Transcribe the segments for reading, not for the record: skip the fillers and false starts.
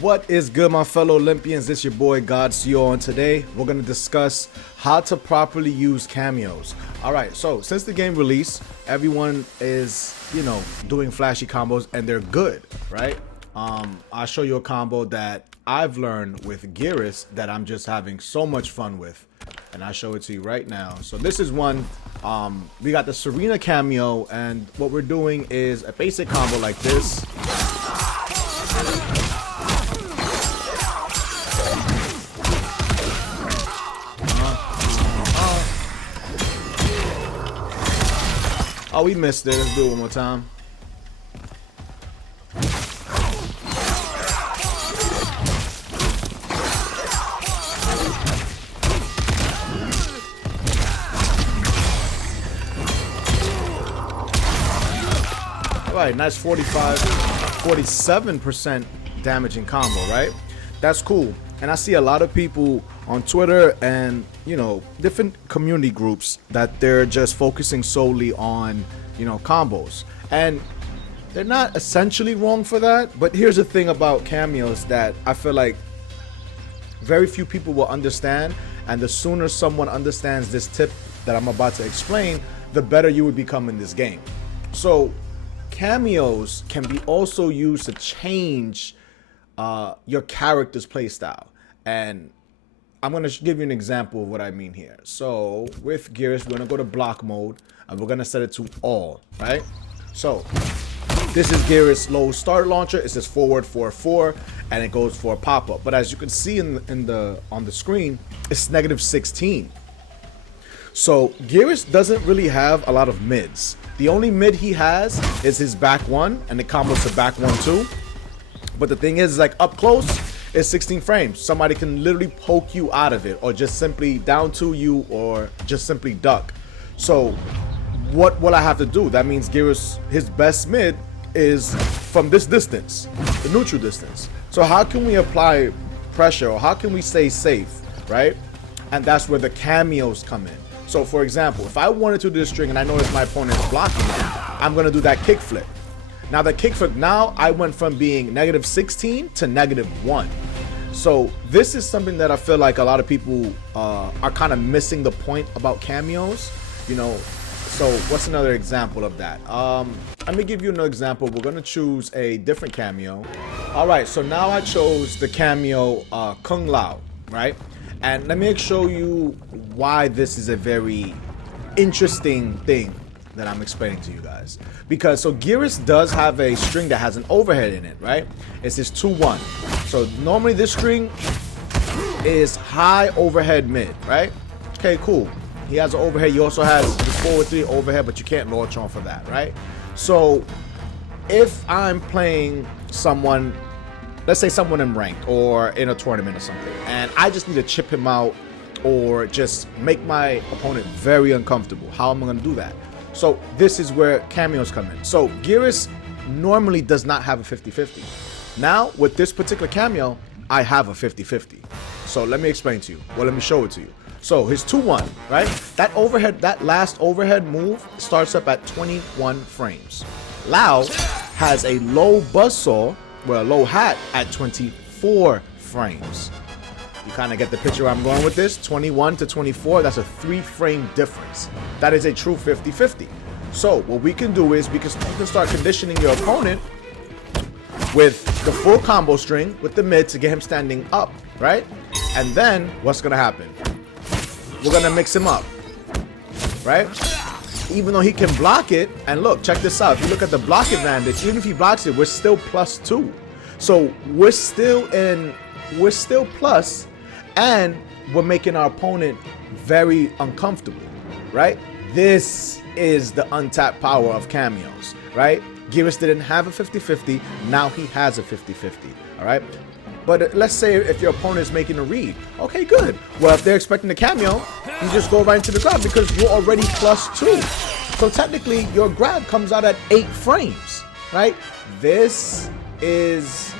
What is good, my fellow Olympians? It's your boy GodSeo, and today we're going to discuss how to properly use cameos. Alright, so since the game release, everyone is, doing flashy combos and they're good, right? I'll show you a combo that I've learned with Geras that I'm just having so much fun with, and I'll show it to you right now. So this is one, we got the Serena Kameo, and what we're doing is a basic combo like this. Oh, we missed it. Let's do it one more time. All right, nice 47% damaging combo, right? That's cool. And I see a lot of people on Twitter and, different community groups that they're just focusing solely on, combos. And they're not essentially wrong for that. But here's the thing about cameos that I feel like very few people will understand. And the sooner someone understands this tip that I'm about to explain, the better you would become in this game. So cameos can be also used to change your character's playstyle, and I'm going to give you an example of what I mean here. So with Geras, we're going to go to block mode and we're going to set it to all, right? So this is Geras' low start launcher. It says forward 4-4 and it goes for a pop-up, but as you can see on the screen, it's -16. So Geras doesn't really have a lot of mids. The only mid he has is his back one, and it combos to back one too. But the thing is, like, up close, it's 16 frames. Somebody can literally poke you out of it, or just simply down to you, or just simply duck. So what will I have to do? That means Geras, his best mid is from this distance, the neutral distance. So how can we apply pressure, or how can we stay safe, right? And that's where the cameos come in. So for example, if I wanted to do this string and I notice my opponent is blocking it, I'm going to do that kick flip. Now the kick flip, now I went from being -16 to -1. So this is something that I feel like a lot of people are kind of missing the point about cameos, So what's another example of that? Let me give you another example. We're going to choose a different cameo. All right, so now I chose the cameo Kung Lao, right? And let me show you why this is a very interesting thing that I'm explaining to you guys. Because so Geras does have a string that has an overhead in it, right? It's this 2-1. So normally this string is high overhead mid, right? Okay, cool. He has an overhead. He also has the forward 3 overhead, but you can't launch on for that, right? So if I'm playing someone, let's say someone in ranked or in a tournament or something, and I just need to chip him out or just make my opponent very uncomfortable, how am I going to do that? So this is where cameos come in. So Geras normally does not have a 50-50. Now with this particular cameo, I have a 50-50. So let me explain to you. Well, let me show it to you. So his 2-1, right? That overhead, that last overhead move starts up at 21 frames. Lao has a low buzzsaw, well, a low hat at 24 frames. You kind of get the picture where I'm going with this. 21 to 24, that's a 3-frame difference. That is a true 50-50. So what we can do is you can start conditioning your opponent with the full combo string with the mid to get him standing up, right? And then what's going to happen? We're going to mix him up, right? Even though he can block it, and look, check this out. If you look at the block advantage, even if he blocks it, we're still +2. So we're still plus, and we're making our opponent very uncomfortable, right? This is the untapped power of cameos, right? Geras didn't have a 50-50, now he has a 50-50, all right? But let's say if your opponent is making a read, okay, good. Well, if they're expecting the cameo, you just go right into the grab because you're already +2. So technically, your grab comes out at 8 frames, right? This is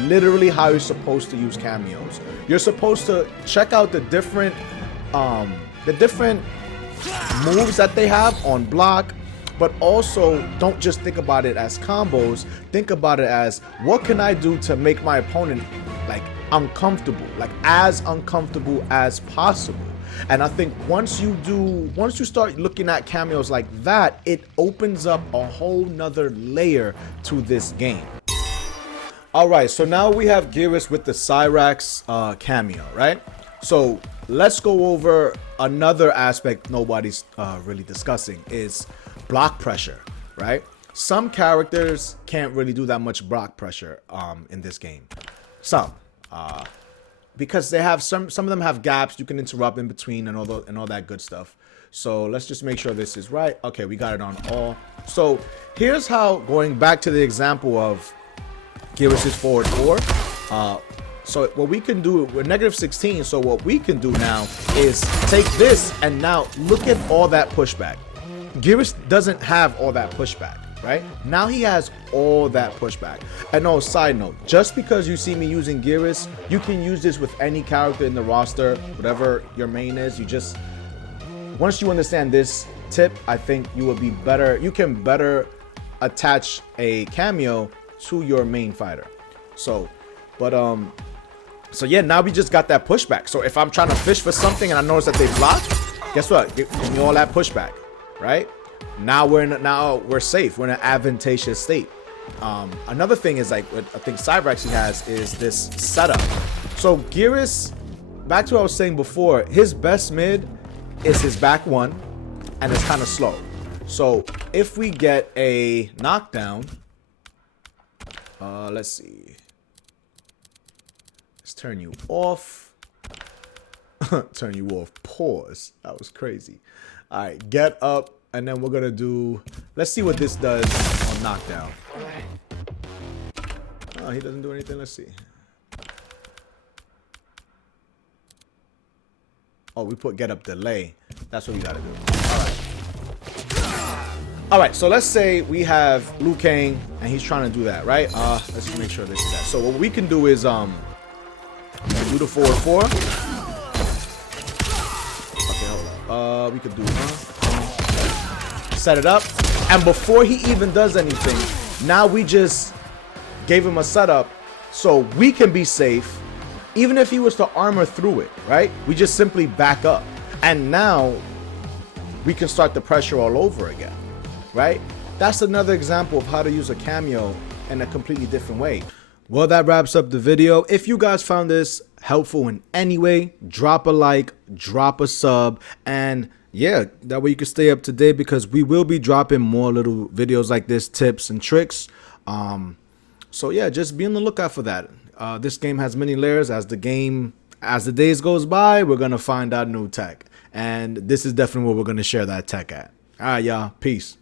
literally how you're supposed to use cameos. You're supposed to check out the different moves that they have on block, but also don't just think about it as combos. Think about it as, what can I do to make my opponent like uncomfortable, like as uncomfortable as possible. And I think once you start looking at cameos like that, it opens up a whole nother layer to this game. All right, so now we have Geras with the Cyrax cameo, right? So let's go over another aspect nobody's really discussing is block pressure, right? Some characters can't really do that much block pressure in this game. Some, because they have some of them have gaps you can interrupt in between and all that good stuff. So let's just make sure this is right. Okay, we got it on all. So here's how, going back to the example of Geras' forward 4. So what we can do, we're -16. So what we can do now is take this and now look at all that pushback. Geras doesn't have all that pushback, right? Now he has all that pushback. And no, side note, just because you see me using Geras, you can use this with any character in the roster, whatever your main is. You just, once you understand this tip, I think you will be better. You can better attach a cameo to your main fighter. So, but so yeah, now we just got that pushback. So if I'm trying to fish for something and I notice that they block, guess what? Give me all that pushback, right? Now we're safe. We're in an advantageous state. Another thing is, like, what I think Cyrax has is this setup. So Geras, back to what I was saying before, his best mid is his back one, and it's kind of slow. So if we get a knockdown, let's see. Let's turn you off. Turn you off. Pause. That was crazy. All right, get up, and then we're gonna do. Let's see what this does on knockdown. Oh, he doesn't do anything. Let's see. Oh, we put get up delay. That's what we gotta do. All right. All right, so let's say we have Liu Kang and he's trying to do that, right? Let's just make sure this is that. So what we can do is do the forward 4. Okay, hold up. We could do set it up, and before he even does anything, now we just gave him a setup so we can be safe. Even if he was to armor through it, right? We just simply back up, and now we can start the pressure all over again, right? That's another example of how to use a cameo in a completely different way. Well, that wraps up the video. If you guys found this helpful in any way, drop a like, drop a sub, and yeah, that way you can stay up to date, because we will be dropping more little videos like this, tips and tricks. So yeah, just be on the lookout for that. This game has many layers. As the days goes by, we're gonna find out new tech, and this is definitely where we're gonna share that tech at. All right, y'all, peace.